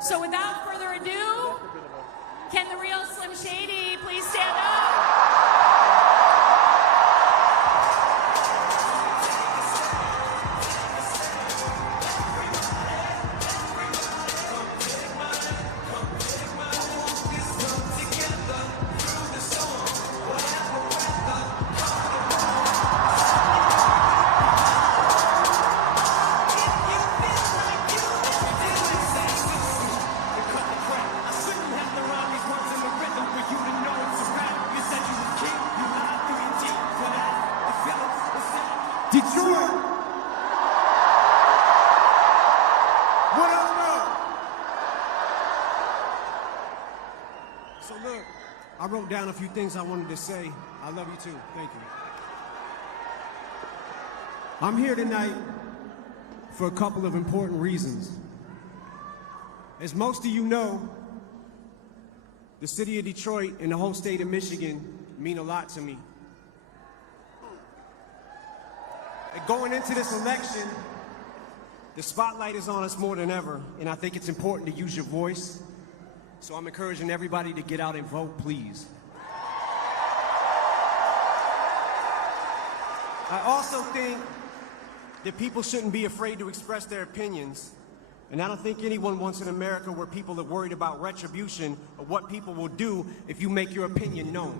So without further ado, can the real Slim Shady please stand up? Detroit! What up, now? So look, I wrote down a few things I wanted to say. I love you too. Thank you. I'm here tonight for a couple of important reasons. As most of you know, the city of Detroit and the whole state of Michigan mean a lot to me. And going into this election, the spotlight is on us more than ever, and I think it's important to use your voice. So I'm encouraging everybody to get out and vote, please. I also think that people shouldn't be afraid to express their opinions. And I don't think anyone wants an America where people are worried about retribution or what people will do if you make your opinion known.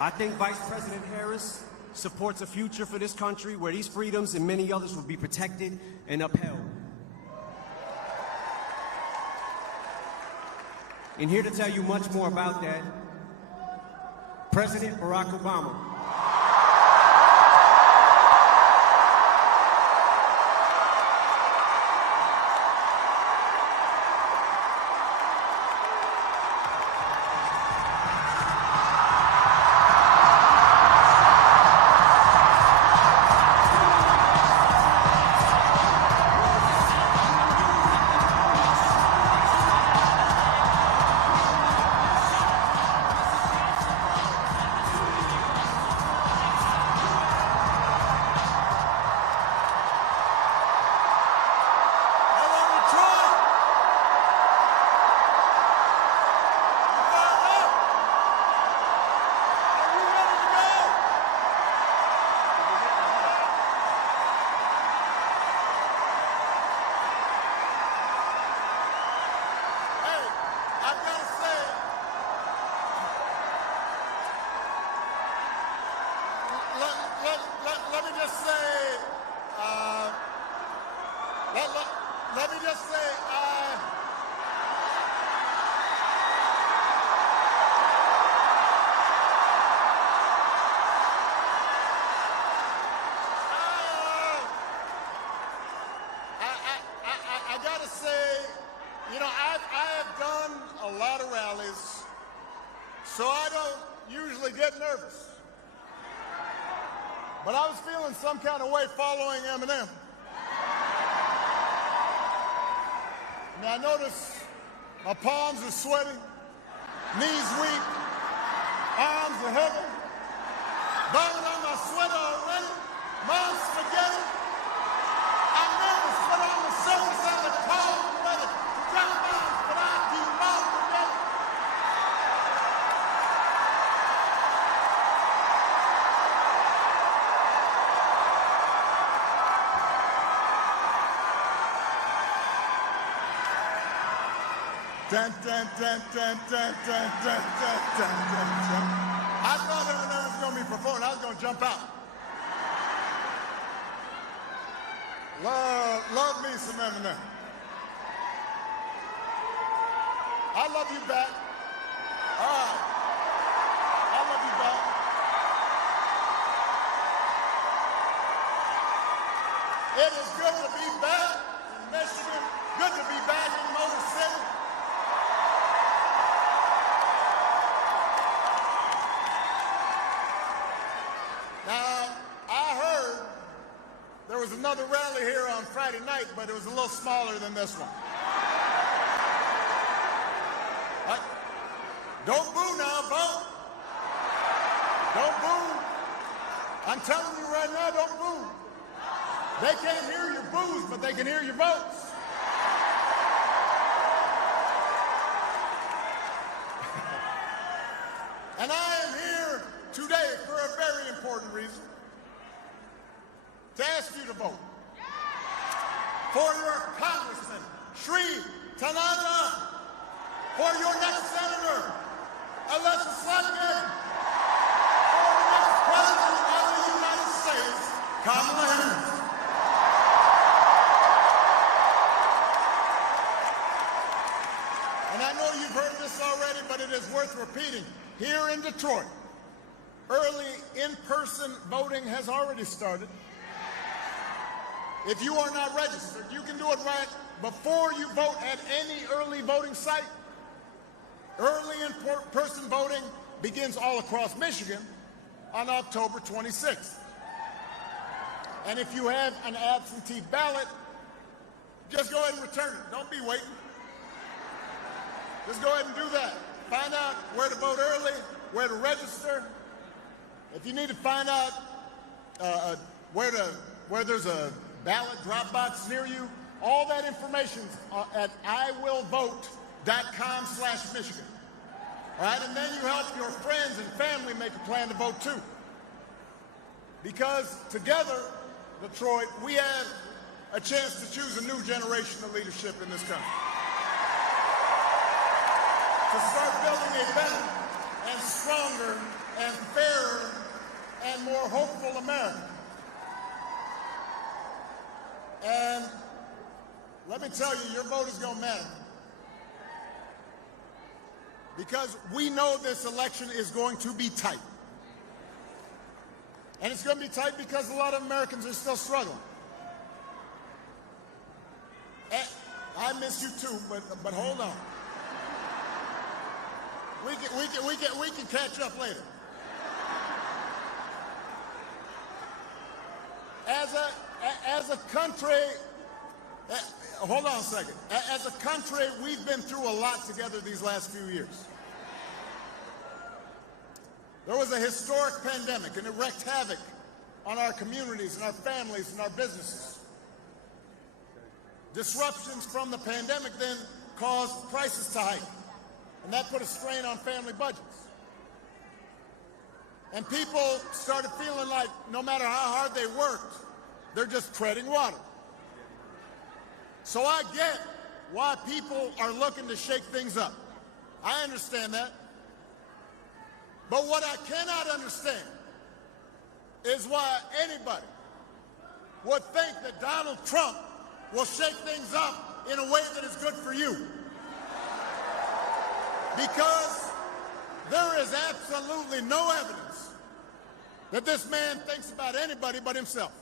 I think Vice President Harris supports a future for this country where these freedoms and many others will be protected and upheld. And here to tell you much more about that, President Barack Obama. Let me just say, I gotta say, you know, I have done a lot of rallies, so I don't usually get nervous. But I was feeling some kind of way following Eminem. Now I notice my palms are sweating, knees weak, arms are heavy, burning on my sweater already, mom's spaghetti. I'm nervous, but on the surface I look cold and ready to drop bombs, but I keep on spaghetti. Dun, dun, dun, dun, dun, dun, dun, dun, dun, dun, dun. I thought Eminem was going to be performing. I was going to jump out. Love me some Eminem. I love you back. All right. I love you back. It is good to be back in Michigan. Good to be back in Motor City. Now, I heard there was another rally here on Friday night, but it was a little smaller than this one. Don't boo now, vote. Don't boo. I'm telling you right now, don't boo. They can't hear your boos, but they can hear your votes. And I am here today for a very important reason. To ask you to vote for your Congressman, Shri Tanada, for your next Senator, Elissa Slotkin, for the next President of the United States, Kamala Harris. And I know you've heard this already, but it is worth repeating. Here in Detroit, early in-person voting has already started. If you are not registered, you can do it right before you vote at any early voting site. Early in-person voting begins all across Michigan on October 26th. And if you have an absentee ballot, just go ahead and return it. Don't be waiting. Just go ahead and do that. Find out where to vote early, where to register. If you need to find out where there's a ballot drop box near you, all that information's at iwillvote.com/Michigan. All right, and then you help your friends and family make a plan to vote too. Because together, Detroit, we have a chance to choose a new generation of leadership in this country. To start building a better and stronger and fairer and more hopeful America. And let me tell you, your vote is going to matter. Because we know this election is going to be tight. And it's going to be tight because a lot of Americans are still struggling. And I miss you too, but hold on. We can catch up later. As a country, hold on a second. As a country, we've been through a lot together these last few years. There was a historic pandemic, and it wreaked havoc on our communities and our families and our businesses. Disruptions from the pandemic then caused prices to hike, and that put a strain on family budgets. And people started feeling like no matter how hard they worked, they're just treading water. So I get why people are looking to shake things up. I understand that. But what I cannot understand is why anybody would think that Donald Trump will shake things up in a way that is good for you. Because there is absolutely no evidence that this man thinks about anybody but himself.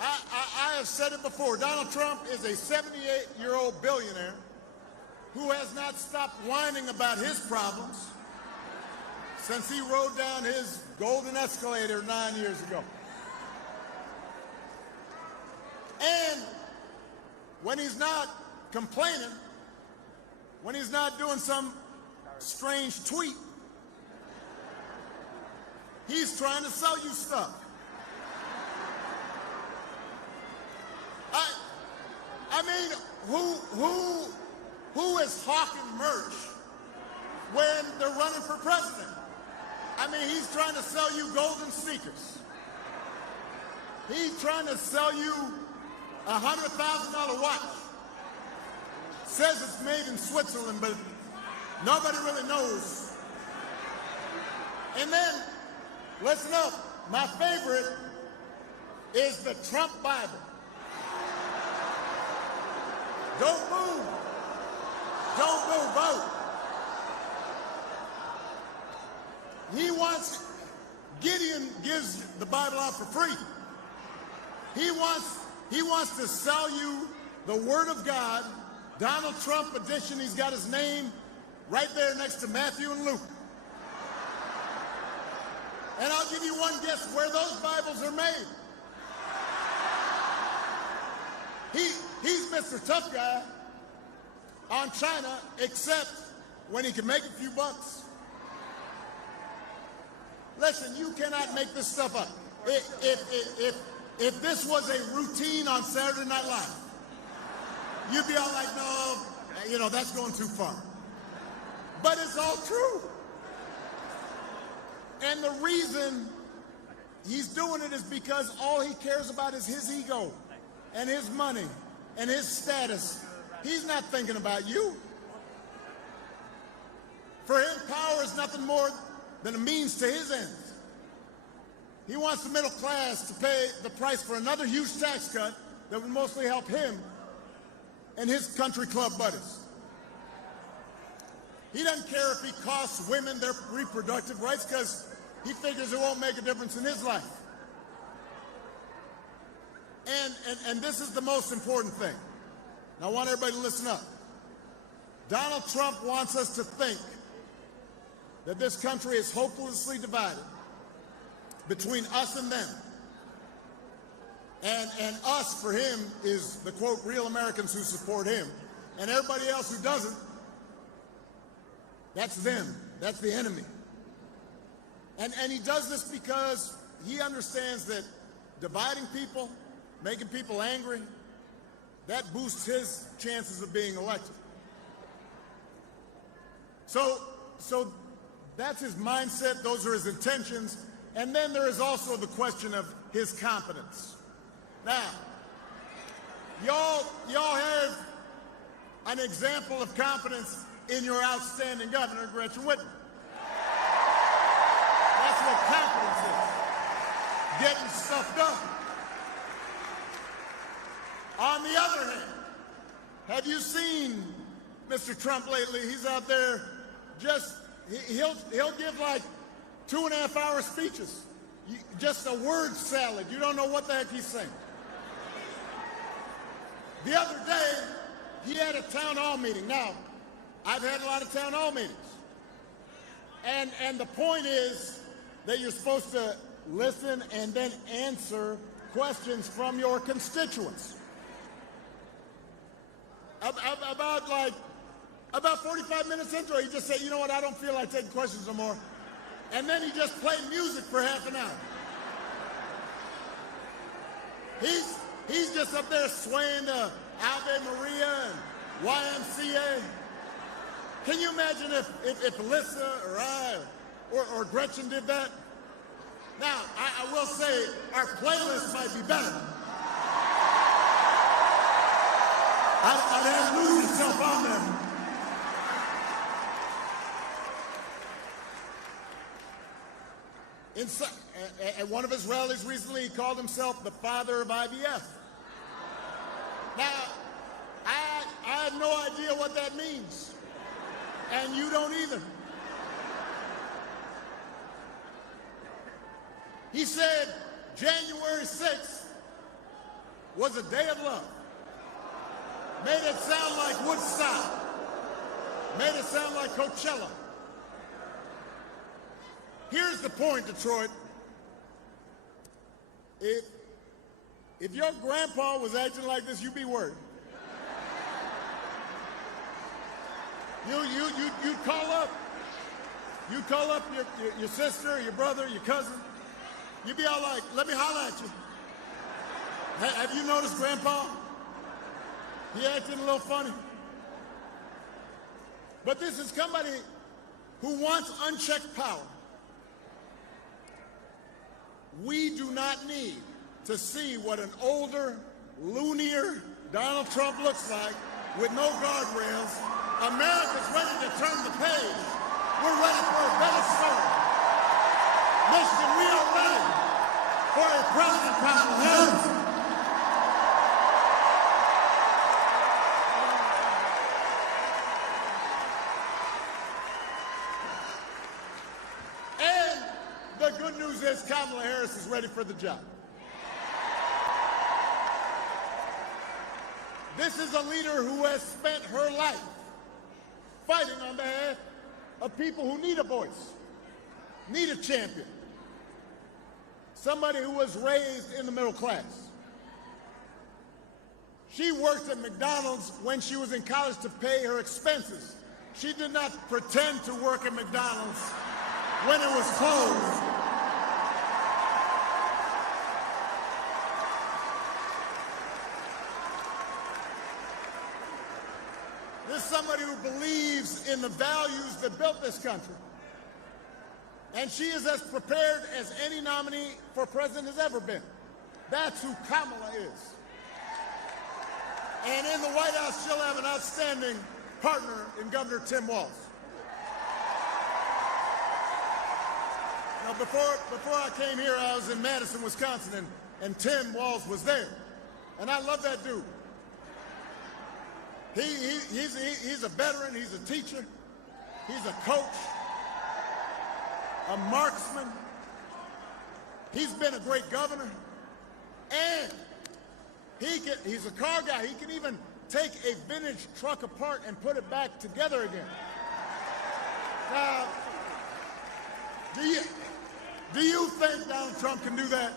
I have said it before. Donald Trump is a 78-year-old billionaire who has not stopped whining about his problems since he rode down his golden escalator 9 years ago. And when he's not complaining, when he's not doing some strange tweet, he's trying to sell you stuff. I mean, who is hawking merch when they're running for president? I mean, he's trying to sell you golden sneakers. He's trying to sell you a $100,000 watch. Says it's made in Switzerland, but nobody really knows. And then, listen up, my favorite is the Trump Bible. Don't move. Don't move, vote. Gideon gives the Bible out for free. He wants to sell you the Word of God, Donald Trump edition. He's got his name right there next to Matthew and Luke. And I'll give you one guess where those Bibles are made. He's Mr. Tough Guy on China, except when he can make a few bucks. Listen, you cannot make this stuff up. If this was a routine on Saturday Night Live, you'd be all like, no, you know, that's going too far. But it's all true. And the reason he's doing it is because all he cares about is his ego and his money and his status. He's not thinking about you. For him, power is nothing more than a means to his ends. He wants the middle class to pay the price for another huge tax cut that would mostly help him and his country club buddies. He doesn't care if he costs women their reproductive rights because he figures it won't make a difference in his life. And this is the most important thing. Now, I want everybody to listen up. Donald Trump wants us to think that this country is hopelessly divided between us and them. And us, for him, is the, quote, real Americans who support him. And everybody else who doesn't, that's them. That's the enemy. And he does this because he understands that dividing people, making people angry, that boosts his chances of being elected. So that's his mindset. Those are his intentions. And then there is also the question of his competence. Now, y'all have an example of competence in your outstanding governor, Gretchen Whitmer. That's what competence is. Getting stuff done. On the other hand, have you seen Mr. Trump lately? He's out there just, he'll give like 2.5-hour speeches. Just a word salad. You don't know what the heck he's saying. The other day, he had a town hall meeting. Now, I've had a lot of town hall meetings. And the point is that you're supposed to listen and then answer questions from your constituents. About 45 minutes into it, he just said, you know what, I don't feel like taking questions no more. And then he just played music for half an hour. He's just up there swaying to Ave Maria and YMCA. Can you imagine if Elissa or I or Gretchen did that? Now, I will say our playlist might be better. I'd have to lose yourself on there. At one of his rallies recently, he called himself the father of IVF. Now, I have no idea what that means, and you don't either. He said January 6th was a day of love. Made it sound like Woodstock. Made it sound like Coachella. Here's the point, Detroit. If your grandpa was acting like this, you'd be worried. You'd call up. You'd call up your sister, your brother, your cousin. You'd be all like, let me holler at you. Have you noticed Grandpa? He acting a little funny. But this is somebody who wants unchecked power. We do not need to see what an older, loonier Donald Trump looks like with no guardrails. America's ready to turn the page. We're ready for a better story. Michigan, we are ready for a President Kamala Harris. The good news is Kamala Harris is ready for the job. This is a leader who has spent her life fighting on behalf of people who need a voice, need a champion, somebody who was raised in the middle class. She worked at McDonald's when she was in college to pay her expenses. She did not pretend to work at McDonald's when it was closed. This is somebody who believes in the values that built this country. And she is as prepared as any nominee for president has ever been. That's who Kamala is. And in the White House, she'll have an outstanding partner in Governor Tim Walz. Now, before I came here, I was in Madison, Wisconsin, and Tim Walz was there. And I love that dude. He's a veteran, he's a teacher, he's a coach, a marksman. He's been a great governor. And he's a car guy. He can even take a vintage truck apart and put it back together again. Now, do you think Donald Trump can do that?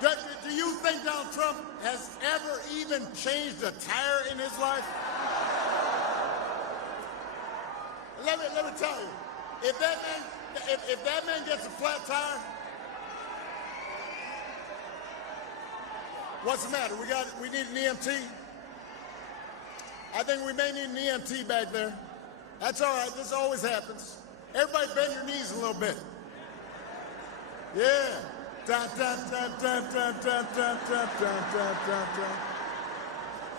Do you think Donald Trump has ever even changed a tire in his life? Let me tell you, if that man gets a flat tire, what's the matter? We need an EMT? I think we may need an EMT back there. That's all right. This always happens. Everybody bend your knees a little bit. Yeah. Dun, dun, dun, dun, dun, dun, dun, dun, dun, dun, dun, dun.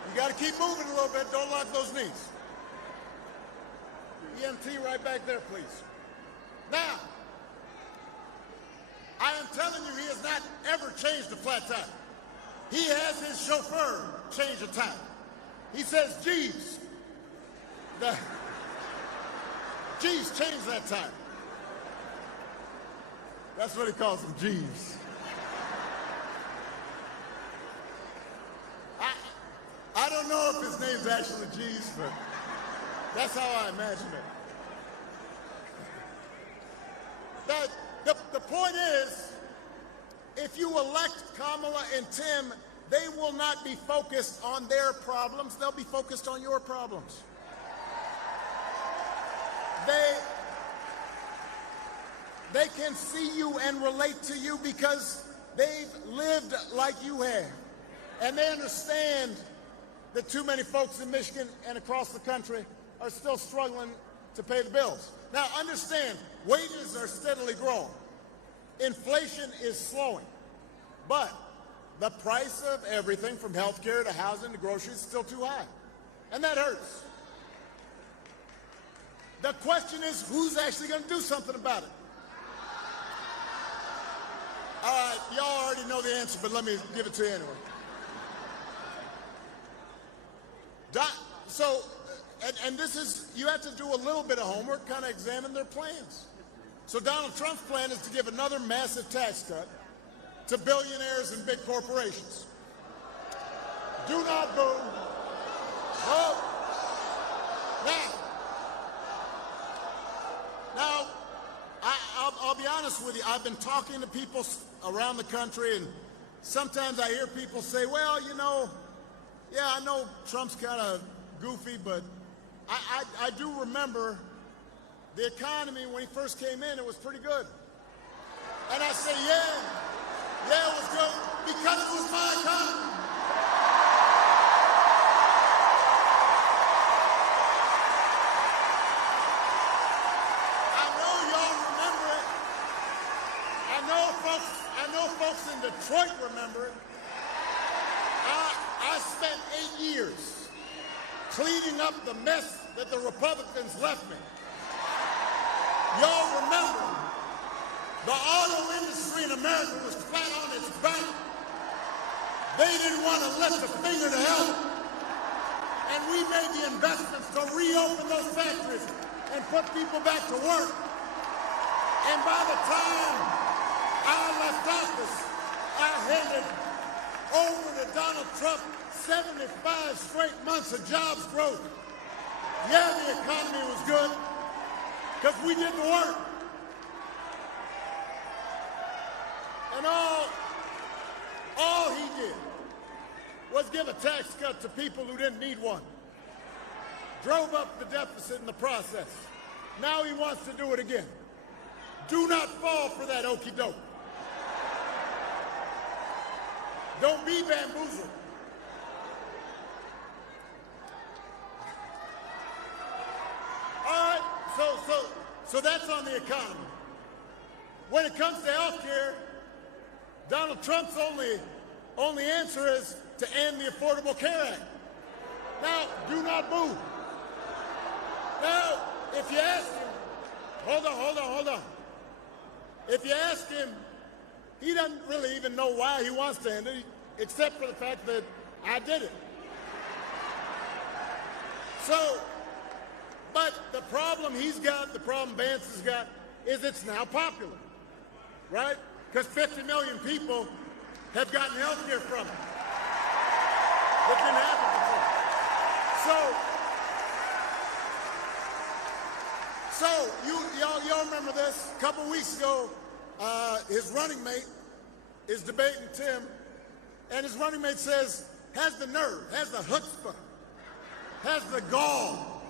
You got to keep moving a little bit. Don't lock those knees. EMT right back there, please. Now, I am telling you, he has not ever changed a flat tire. He has his chauffeur change a tire. He says, Jeeves, Jeeves, change that tire. That's what he calls him, Jeeves. I don't know if his name's actually Jeeves, but that's how I imagine it. The point is, if you elect Kamala and Tim, they will not be focused on their problems. They'll be focused on your problems. They can see you and relate to you because they've lived like you have. And they understand that too many folks in Michigan and across the country are still struggling to pay the bills. Now, understand, wages are steadily growing. Inflation is slowing. But the price of everything from health care to housing to groceries is still too high. And that hurts. The question is, who's actually going to do something about it? All right, y'all already know the answer, but let me give it to you anyway. And this is, you have to do a little bit of homework, kind of examine their plans. So Donald Trump's plan is to give another massive tax cut to billionaires and big corporations. Do not boo. Vote. Now, I'll be honest with you. I've been talking to people around the country, and sometimes I hear people say, well, you know, yeah, I know Trump's kind of goofy, but I do remember the economy when he first came in, it was pretty good. And I say, yeah, it was good because it was my economy. I know y'all remember it. I know folks in Detroit remember it. I spent 8 years cleaning up the mess that the Republicans left me. Y'all remember, the auto industry in America was flat on its back. They didn't want to lift a finger to help. And we made the investments to reopen those factories and put people back to work. And by the time I left office, I handed over to Donald Trump 75 straight months of jobs growth. Yeah, the economy was good because we did the work. And all he did was give a tax cut to people who didn't need one. Drove up the deficit in the process. Now he wants to do it again. Do not fall for that okie doke. Don't be bamboozled. So that's on the economy. When it comes to health care, Donald Trump's only answer is to end the Affordable Care Act. Now, do not boo. Now, if you ask him, hold on. If you ask him, he doesn't really even know why he wants to end it, except for the fact that I did it. So, but the problem he's got, the problem Vance has got, is it's now popular, right? Because 50 million people have gotten health care from it. It didn't happen before. So y'all remember this? A couple weeks ago, his running mate is debating Tim, and his running mate says, has the nerve, has the chutzpah, has the gall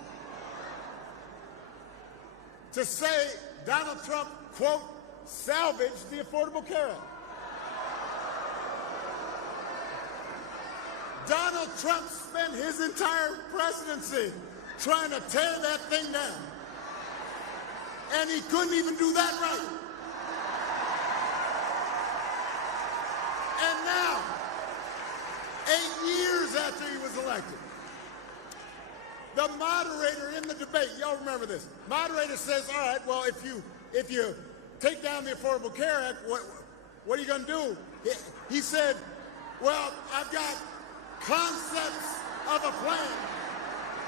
to say Donald Trump, quote, salvaged the Affordable Care Act. Donald Trump spent his entire presidency trying to tear that thing down. And he couldn't even do that right. And now, 8 years after he was elected, the moderator in the debate, y'all remember this, moderator says, all right, well, if you take down the Affordable Care Act, what are you going to do? He said, well, I've got concepts of a plan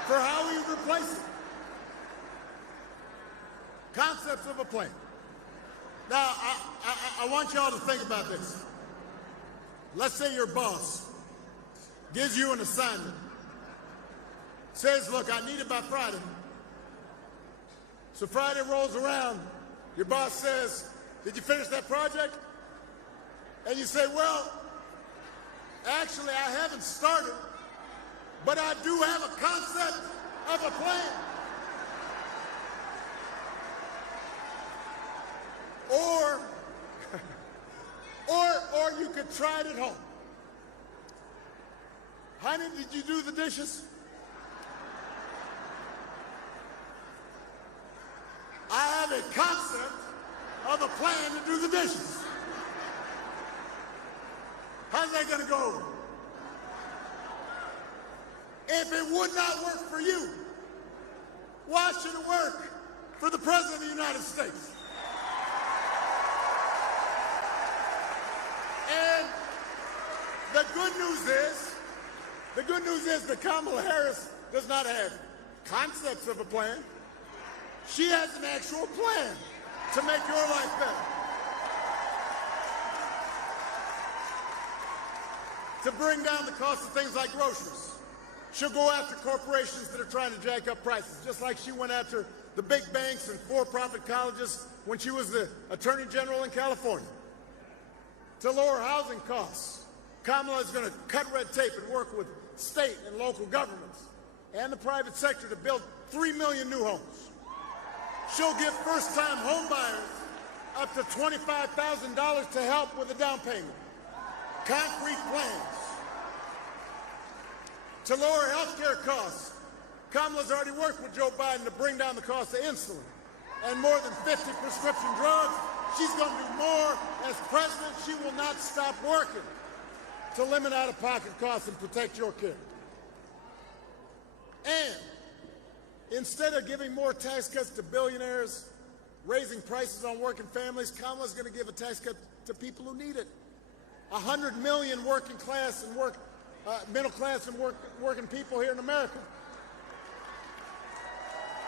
for how we replace it. Concepts of a plan. Now, I want y'all to think about this. Let's say your boss gives you an assignment, says, look, I need it by Friday. So Friday rolls around, your boss says, did you finish that project? And you say, well, actually, I haven't started, but I do have a concept of a plan. Or you could try it at home. Honey, did you do the dishes? I have a concept of a plan to do the dishes. How's that going to go over? If it would not work for you, why should it work for the President of the United States? And the good news is that Kamala Harris does not have concepts of a plan. She has an actual plan to make your life better. To bring down the cost of things like groceries. She'll go after corporations that are trying to jack up prices, just like she went after the big banks and for-profit colleges when she was the Attorney General in California. To lower housing costs, Kamala is going to cut red tape and work with state and local governments and the private sector to build 3 million new homes. She'll give first-time homebuyers up to $25,000 to help with the down payment. Concrete plans. To lower health care costs, Kamala's already worked with Joe Biden to bring down the cost of insulin and more than 50 prescription drugs. She's going to do more. As president, she will not stop working to limit out-of-pocket costs and protect your care. And instead of giving more tax cuts to billionaires, raising prices on working families, Kamala's going to give a tax cut to people who need it. 100 million working class and middle class and working people here in America.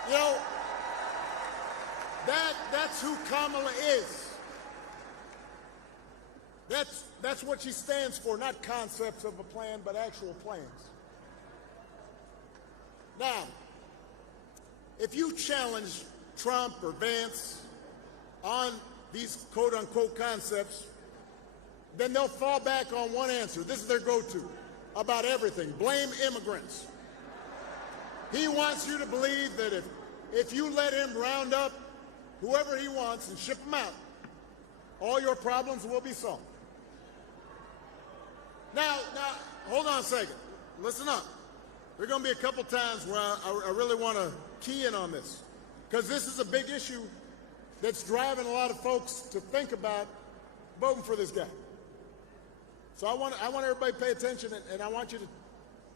You know, that's who Kamala is. That's what she stands for, not concepts of a plan, but actual plans. Now, if you challenge Trump or Vance on these quote-unquote concepts, then they'll fall back on one answer. This is their go-to about everything. Blame immigrants. He wants you to believe that if you let him round up whoever he wants and ship them out, all your problems will be solved. Now, hold on a second. Listen up. There are going to be a couple times where I really want to key in on this. because this is a big issue that's driving a lot of folks to think about voting for this guy. So I want everybody to pay attention, and I want you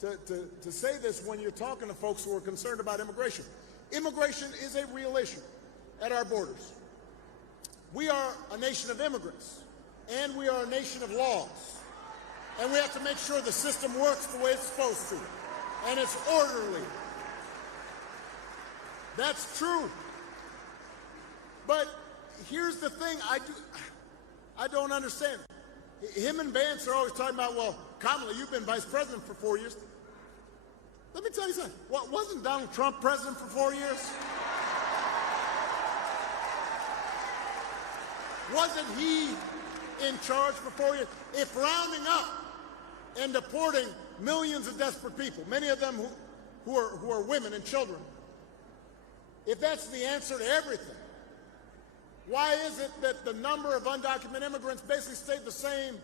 to say this when you're talking to folks who are concerned about immigration. Immigration is a real issue at our borders. We are a nation of immigrants, and we are a nation of laws. And we have to make sure the system works the way it's supposed to, and it's orderly. That's true. But here's the thing I don't understand. Him and Vance are always talking about, well, Kamala, you've been vice president for 4 years. Let me tell you something. Wasn't Donald Trump president for 4 years? Wasn't he in charge for 4 years? If rounding up and deporting millions of desperate people, many of them who are women and children, if that's the answer to everything, why is it that the number of undocumented immigrants basically stayed the same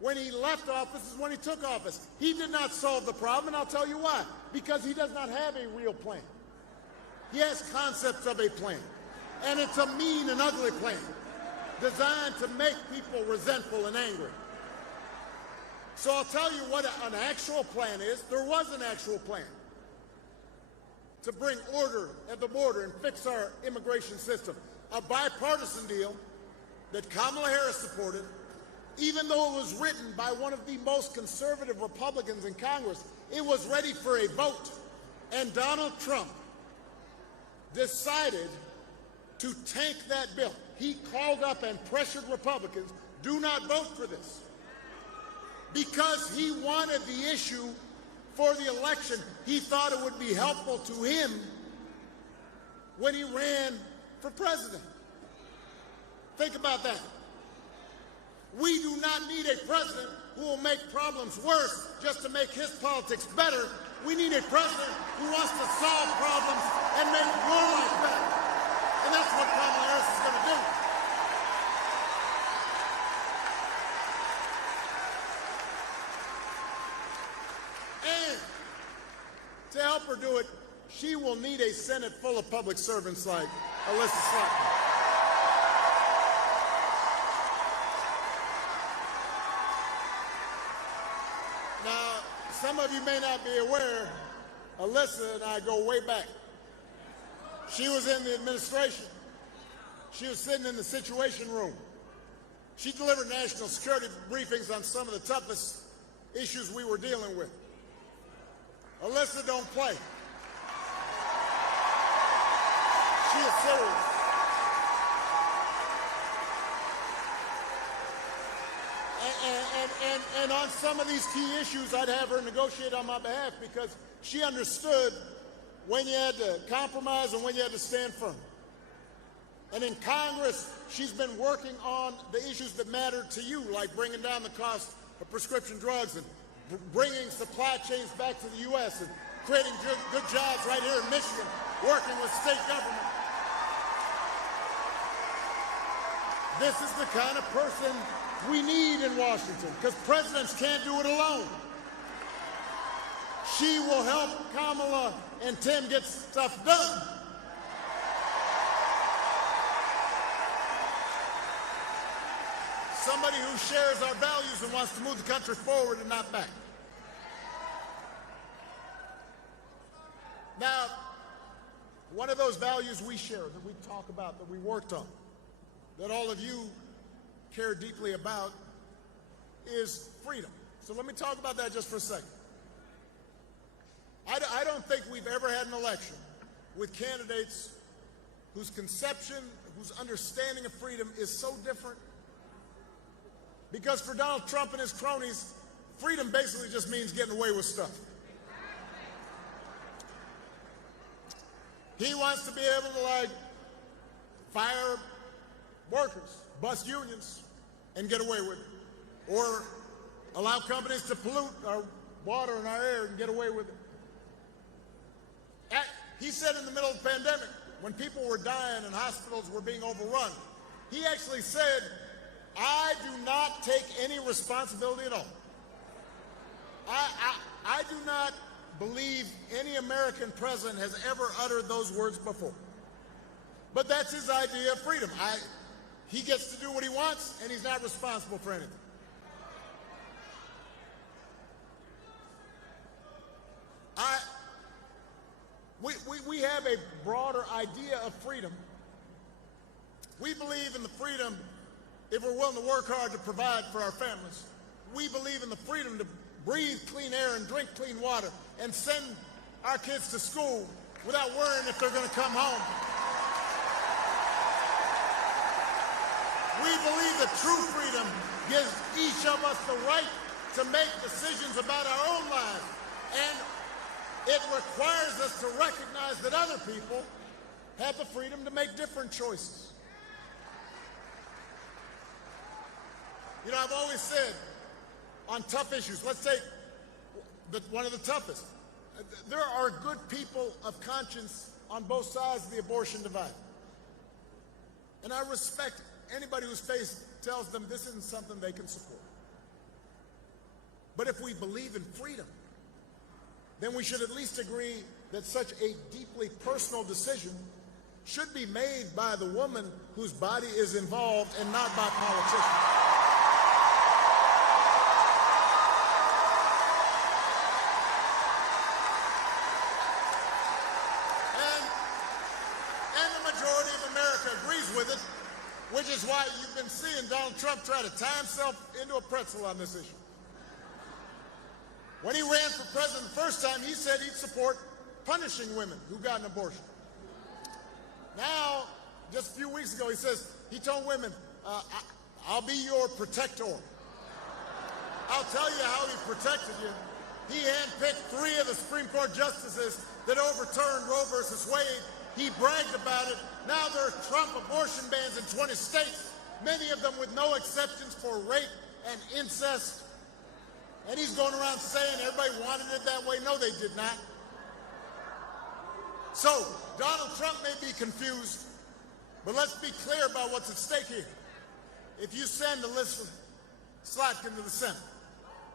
when he left office as when he took office? He did not solve the problem, and I'll tell you why. Because he does not have a real plan. He has concepts of a plan, and it's a mean and ugly plan designed to make people resentful and angry. So I'll tell you what an actual plan is. There was an actual plan to bring order at the border and fix our immigration system. A bipartisan deal that Kamala Harris supported, even though it was written by one of the most conservative Republicans in Congress. It was ready for a vote. And Donald Trump decided to tank that bill. He called up and pressured Republicans, do not vote for this. Because he wanted the issue for the election. He thought it would be helpful to him when he ran for president. Think about that. We do not need a president who will make problems worse just to make his politics better. We need a president who wants to solve problems and make your life better. And that's what Kamala Harris is going to do. And to help her do it, she will need a Senate full of public servants like Elissa Slotkin. Now, some of you may not be aware, Elissa and I go way back. She was in the administration. She was sitting in the Situation Room. She delivered national security briefings on some of the toughest issues we were dealing with. Elissa don't play. She is serious. And on some of these key issues, I'd have her negotiate on my behalf because she understood when you had to compromise and when you had to stand firm. And in Congress, she's been working on the issues that matter to you, like bringing down the cost of prescription drugs and bringing supply chains back to the U.S. and creating good jobs right here in Michigan, working with state government. This is the kind of person we need in Washington, because presidents can't do it alone. She will help Kamala and Tim get stuff done. Somebody who shares our values and wants to move the country forward and not back. Now, one of those values we share, that we talk about, that we worked on, that all of you care deeply about, is freedom. So let me talk about that just for a second. I don't think we've ever had an election with candidates whose conception, whose understanding of freedom is so different. Because for Donald Trump and his cronies, freedom basically just means getting away with stuff. He wants to be able to, like, fire workers, bust unions, and get away with it. Or allow companies to pollute our water and our air and get away with it. He said in the middle of the pandemic, when people were dying and hospitals were being overrun, he actually said, I do not take any responsibility at all. I do not believe any American president has ever uttered those words before. But that's his idea of freedom. He gets to do what he wants, and he's not responsible for anything. We have a broader idea of freedom. We believe in the freedom, if we're willing to work hard to provide for our families. We believe in the freedom to breathe clean air and drink clean water and send our kids to school without worrying if they're going to come home. We believe that true freedom gives each of us the right to make decisions about our own lives, and it requires us to recognize that other people have the freedom to make different choices. You know, I've always said on tough issues, let's take one of the toughest. There are good people of conscience on both sides of the abortion divide. And I respect anybody whose faith tells them this isn't something they can support. But if we believe in freedom, then we should at least agree that such a deeply personal decision should be made by the woman whose body is involved and not by politicians. And the majority of America agrees with it, which is why you've been seeing Donald Trump try to tie himself into a pretzel on this issue. When he ran for president the first time, he said he'd support punishing women who got an abortion. Now, just a few weeks ago, he told women, I'll be your protector. I'll tell you how he protected you. He handpicked 3 of the Supreme Court justices that overturned Roe versus Wade. He bragged about it. Now there are Trump abortion bans in 20 states, many of them with no exceptions for rape and incest. And he's going around saying everybody wanted it that way. No, they did not. So, Donald Trump may be confused, but let's be clear about what's at stake here. If you send Elissa Slotkin to the Senate,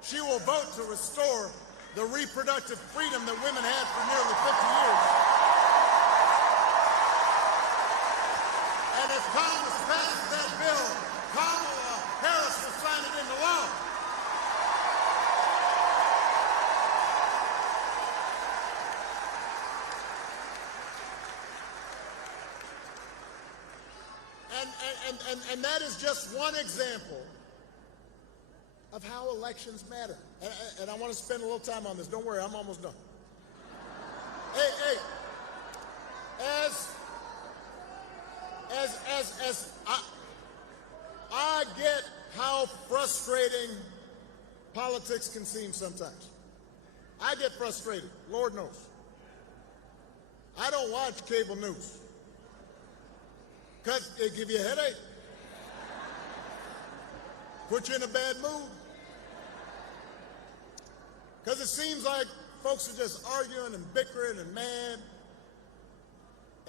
she will vote to restore the reproductive freedom that women had for nearly 50 years. And if Congress passes that bill, Kamala Harris will sign it into law. And that is just one example of how elections matter. And I want to spend a little time on this. Don't worry, I'm almost done. Hey, I get how frustrating politics can seem sometimes. I get frustrated, Lord knows. I don't watch cable news because it gives you a headache, put you in a bad mood, because it seems like folks are just arguing and bickering and mad,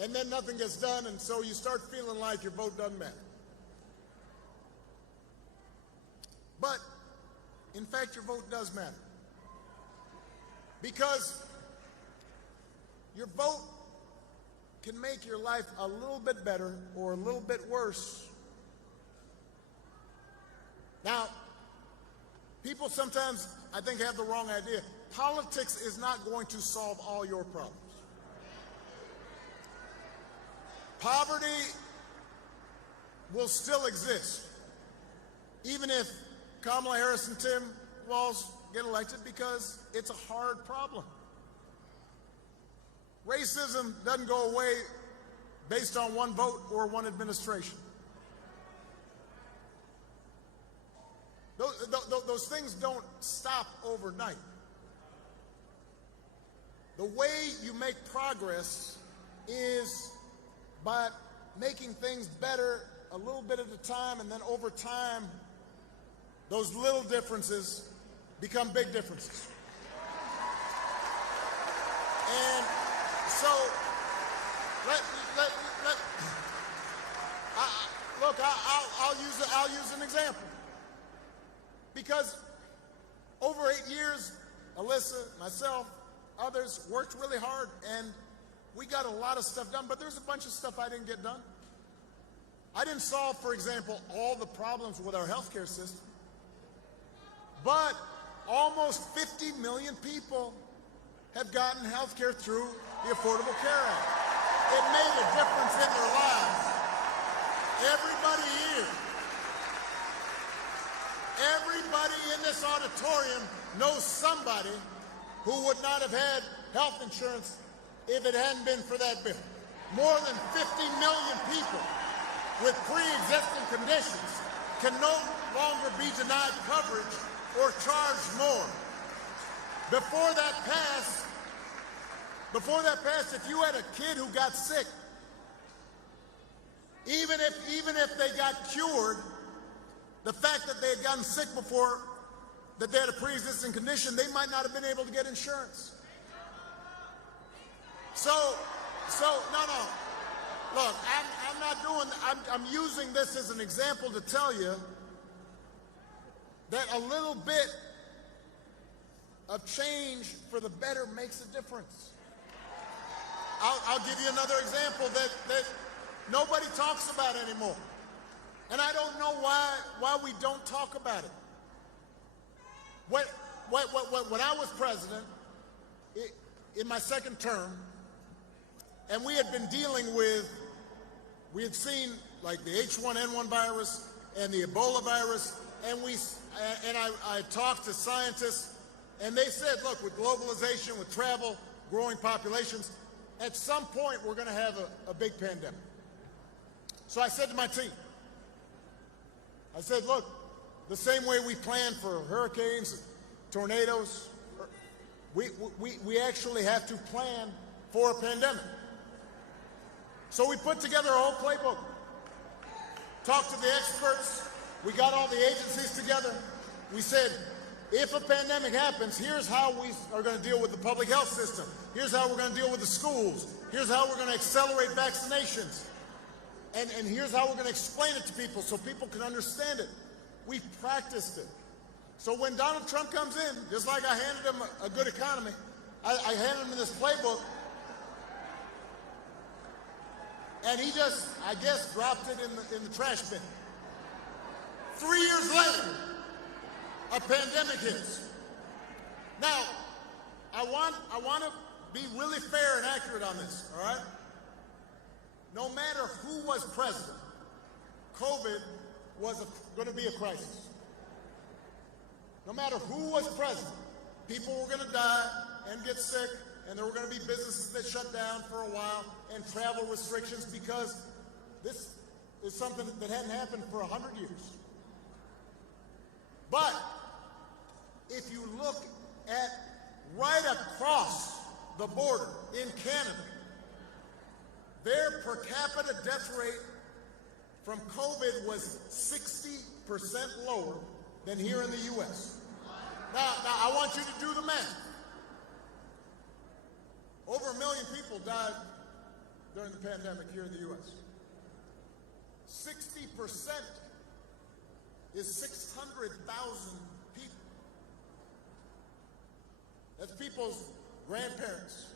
and then nothing gets done, and so you start feeling like your vote doesn't matter. But, in fact, your vote does matter, because your vote can make your life a little bit better or a little bit worse. Now, people sometimes, I think, have the wrong idea. Politics is not going to solve all your problems. Poverty will still exist, even if Kamala Harris and Tim Walz get elected, because it's a hard problem. Racism doesn't go away based on one vote or one administration. Those things don't stop overnight. The way you make progress is by making things better a little bit at a time, and then over time, those little differences become big differences. And so, I'll use an example. Because over 8 years, Elissa, myself, others worked really hard, and we got a lot of stuff done, but there's a bunch of stuff I didn't get done. I didn't solve, for example, all the problems with our healthcare system. But almost 50 million people have gotten healthcare through the Affordable Care Act. It made a difference in their lives. Everybody in this auditorium knows somebody who would not have had health insurance if it hadn't been for that bill. More than 50 million people with pre-existing conditions can no longer be denied coverage or charged more. Before that passed, if you had a kid who got sick, even if they got cured, the fact that they had gotten sick before, that they had a pre-existing condition, they might not have been able to get insurance. So, no. Look, I'm using this as an example to tell you that a little bit of change for the better makes a difference. I'll give you another example that nobody talks about anymore. And I don't know why we don't talk about it. When I was president, in my second term, and we had been dealing with, we had seen like the H1N1 virus and the Ebola virus, and I talked to scientists, and they said, look, with globalization, with travel, growing populations, at some point we're going to have a big pandemic. So I said to my team, I said, look, the same way we plan for hurricanes, tornadoes, we actually have to plan for a pandemic. So we put together a whole playbook, talked to the experts, we got all the agencies together. We said, if a pandemic happens, here's how we are going to deal with the public health system. Here's how we're going to deal with the schools. Here's how we're going to accelerate vaccinations. And here's how we're going to explain it to people so people can understand it. We've practiced it. So when Donald Trump comes in, just like I handed him a good economy, I handed him this playbook, and he just, I guess, dropped it in the trash bin. 3 years later, a pandemic hits. Now, I want to be really fair and accurate on this, all right? No matter who was president, COVID was going to be a crisis. No matter who was president, people were going to die and get sick, and there were going to be businesses that shut down for a while and travel restrictions, because this is something that hadn't happened for 100 years. But if you look at right across the border in Canada, their per capita death rate from COVID was 60% lower than here in the U.S. Now, I want you to do the math. Over 1 million people died during the pandemic here in the U.S. 60% is 600,000 people. That's people's grandparents,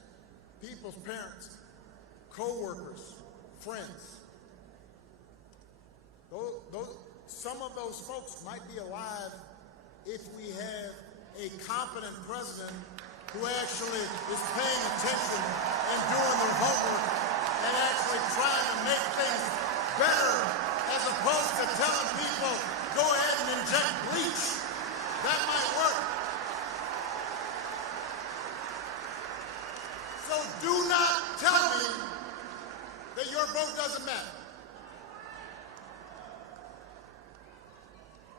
people's parents, co-workers, friends. Some of those folks might be alive if we have a competent president who actually is paying attention and doing their homework and actually trying to make things better, as opposed to telling people, go ahead and inject bleach. That might work. So do not tell me that your vote doesn't matter.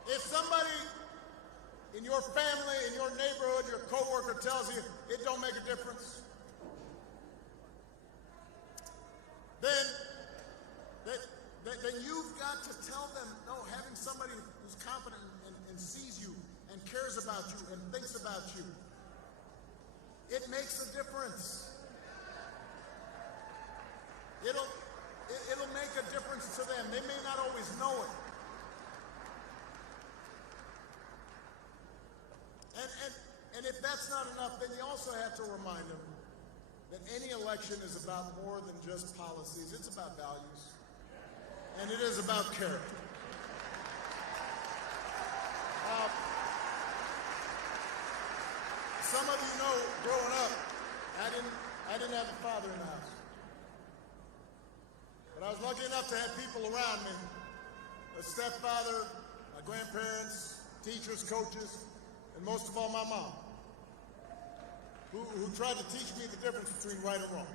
If somebody in your family, in your neighborhood, your coworker tells you it don't make a difference, then you've got to tell them, no, having somebody who's competent and sees you and cares about you and thinks about you, it makes a difference. It'll make a difference to them. They may not always know it. And if that's not enough, then you also have to remind them that any election is about more than just policies. It's about values, and it is about character. Some of you know, growing up, I didn't have a father in the house. But I was lucky enough to have people around me, a stepfather, my grandparents, teachers, coaches, and most of all my mom, who tried to teach me the difference between right and wrong.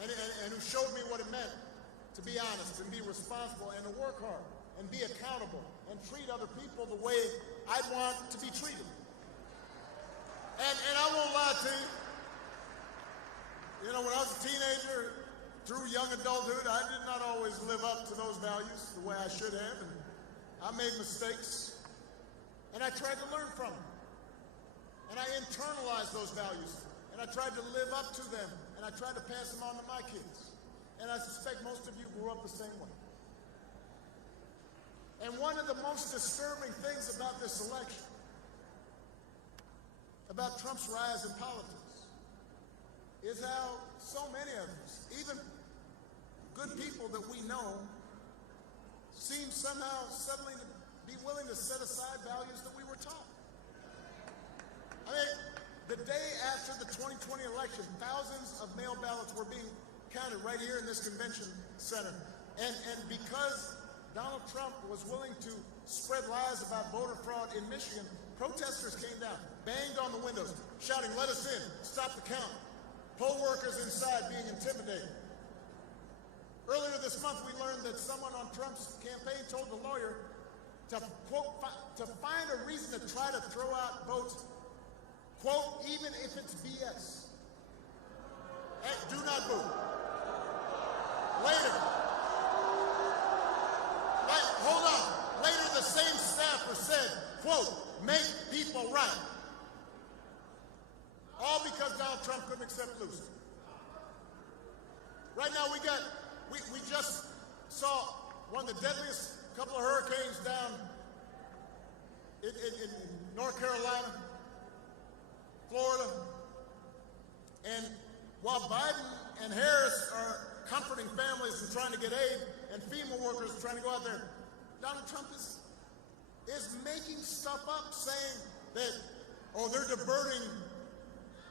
And who showed me what it meant to be honest and be responsible and to work hard and be accountable and treat other people the way I'd want to be treated. And I won't lie to you, when I was a teenager, through young adulthood, I did not always live up to those values the way I should have, and I made mistakes, and I tried to learn from them. And I internalized those values, and I tried to live up to them, and I tried to pass them on to my kids. And I suspect most of you grew up the same way. And one of the most disturbing things about this election, about Trump's rise in politics, is how so many of us, even good people that we know, seem somehow suddenly to be willing to set aside values that we were taught. I mean, the day after the 2020 election, thousands of mail ballots were being counted right here in this convention center. And because Donald Trump was willing to spread lies about voter fraud in Michigan, protesters came down, banged on the windows, shouting, "Let us in, stop the count." Poll workers inside being intimidated. Earlier this month, we learned that someone on Trump's campaign told the lawyer to, quote, to find a reason to try to throw out votes, quote, even if it's BS. Hey, do not boo. Later. Hold on. Later, the same staffer said, quote, make people right. All because Donald Trump couldn't accept losing. Right now, we just saw one of the deadliest couple of hurricanes down in North Carolina, Florida. And while Biden and Harris are comforting families and trying to get aid, and FEMA workers are trying to go out there, Donald Trump is making stuff up, saying that, oh, they're diverting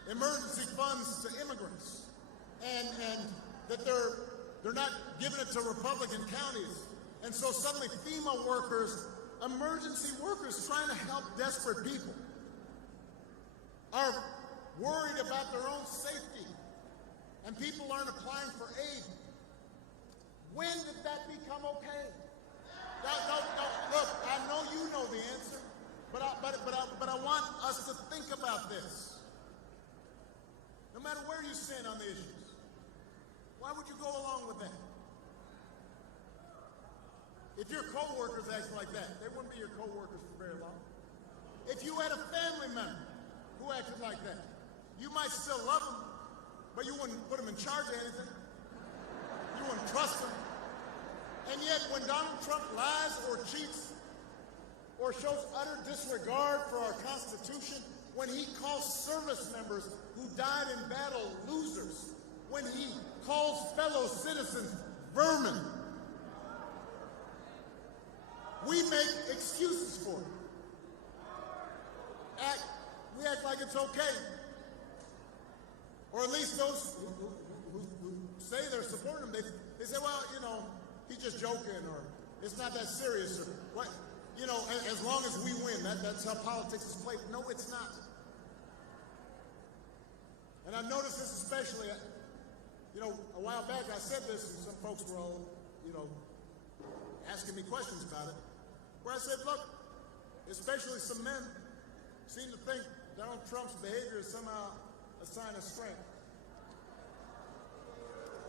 emergency funds to immigrants, and that they're not giving it to Republican counties. And so suddenly FEMA workers, emergency workers trying to help desperate people, are worried about their own safety, and people aren't applying for aid. When did that become okay? No, look, I know you know the answer, but I want us to think about this. No matter where you stand on the issues, why would you go along with that? If your co-workers act like that, they wouldn't be your co-workers for very long. If you had a family member who acted like that, you might still love them, but you wouldn't put them in charge of anything. You wouldn't trust them. And yet, when Donald Trump lies or cheats or shows utter disregard for our Constitution, when he calls service members who died in battle losers, when he calls fellow citizens vermin, we make excuses for it. We act like it's okay. Or at least those who say they're supporting him, they say, well, he's just joking, or it's not that serious, or what, as long as we win, that's how politics is played. No, it's not. And I've noticed this especially, a while back I said this, and some folks were all, asking me questions about it, where I said, look, especially some men seem to think Donald Trump's behavior is somehow a sign of strength.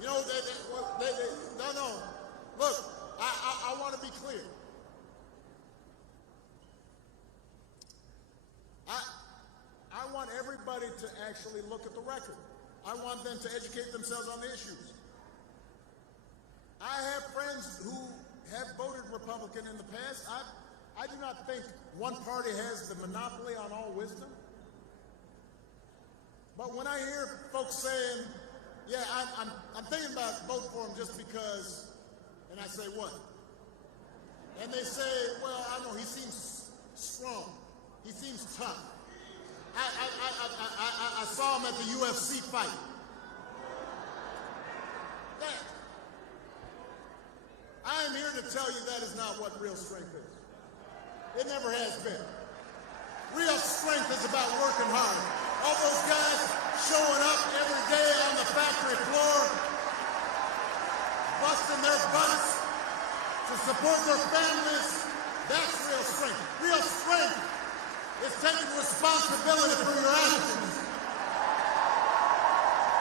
No. Look, I want to be clear. I want everybody to actually look at the record. I want them to educate themselves on the issues. I have friends who have voted Republican in the past. I do not think one party has the monopoly on all wisdom. But when I hear folks saying, yeah, I'm thinking about voting for him just because, and I say, what? And they say, well, I know he seems strong. He seems tough. I saw him at the UFC fight. I am here to tell you that is not what real strength is. It never has been. Real strength is about working hard. All those guys showing up every day on the factory floor, busting their butts to support their families, that's real strength. Real strength is taking responsibility for your actions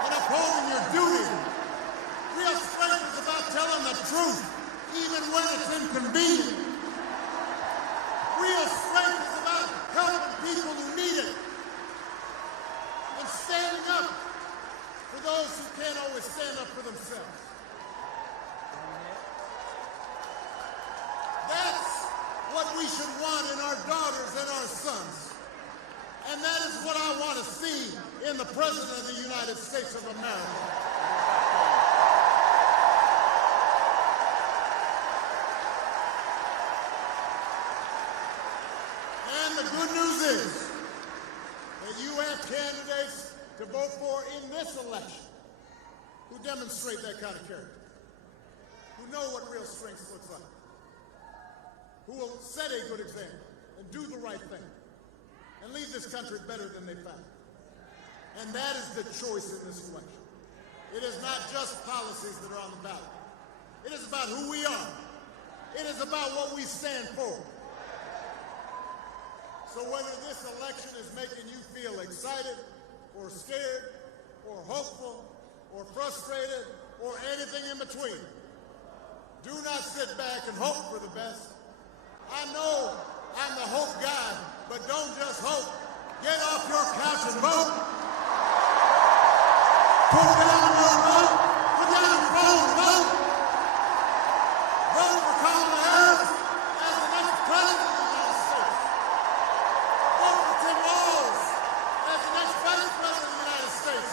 and upholding your duty. Real strength is about telling the truth, even when it's inconvenient. Real strength is about helping people who need it and standing up for those who can't always stand up for themselves. That's what we should want in our daughters and our sons. And that is what I want to see in the President of the United States of America. And the good news is that you have candidates to vote for in this election who demonstrate that kind of character, who know what real strength looks like, who will set a good example and do the right thing and leave this country better than they found it. And that is the choice in this election. It is not just policies that are on the ballot. It is about who we are. It is about what we stand for. So whether this election is making you feel excited or scared or hopeful or frustrated or anything in between, do not sit back and hope for the best. I know I'm the hope guy, but don't just hope. Get off your couch and vote. Put down your vote. Put down your phone and vote. Vote for Kamala Harris as the next president of the United States. Vote for Tim Walz as the next vice president of the United States.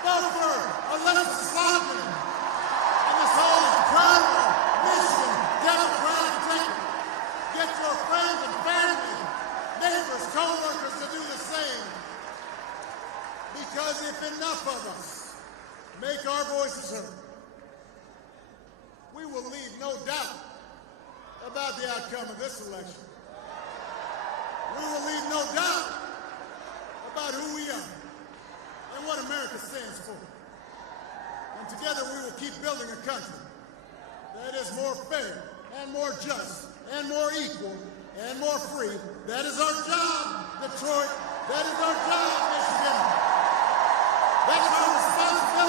Vote for Elissa Slotkin and this whole incredible Michigan Democratic ticket. Get your friends and family, neighbors, co-workers to do the same. Because if enough of us make our voices heard, we will leave no doubt about the outcome of this election. We will leave no doubt about who we are and what America stands for. And together we will keep building a country that is more fair and more just and more equal and more free. That is our job, Detroit. That is our job, Michigan. That's our responsibility.